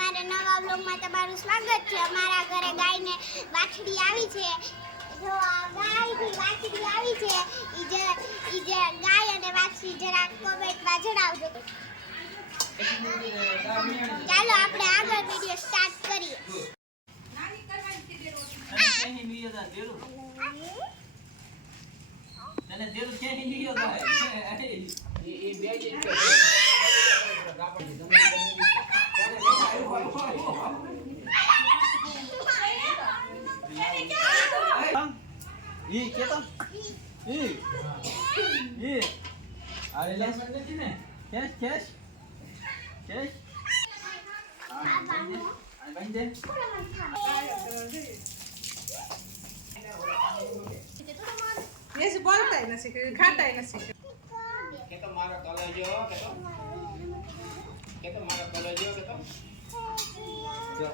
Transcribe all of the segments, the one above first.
મારા નવા વ્લોગમાં તમારું સ્વાગત છે। અમારા ઘરે ગાયને વાછડી આવી છે। જો આ ગાયની વાછડી આવી છે। ઈ જે ગાય અને વાછડી જરા કોમેન્ટમાં જણાવજો। ચાલો આપણે આગળ વિડિયો સ્ટાર્ટ કરીએ। તને દેરું છે નહીં લીયો તો એ બે જ ઈ કેતો ઈ આરે લેસ નથી ને કેશ આ બંદે ऐसे बोलता है ना सीख खाता है ना सीख के तो मारो कॉलेजो के तो मारो कॉलेजो के तो जो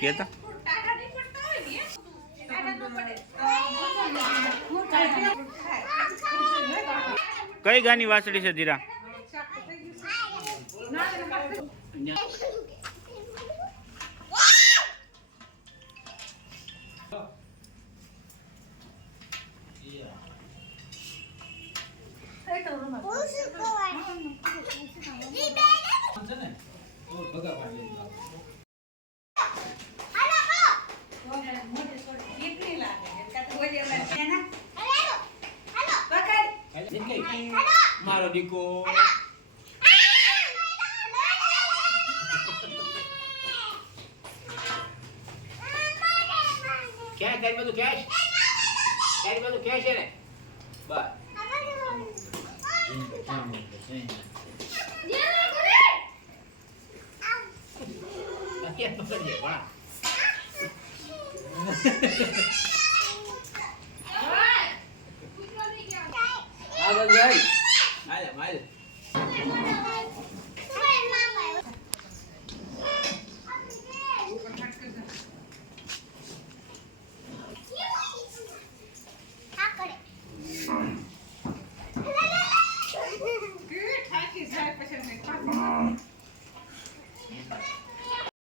के तो टाटा नहीं पड़ता है ये टाटा नो पड़े कई गानी वासड़ी से धीरा मारो दीको क्या तेरी बात कैश है ने बस क्या पकड़ ये बड़ा आ गई आले माले ठाकी जाए पछन में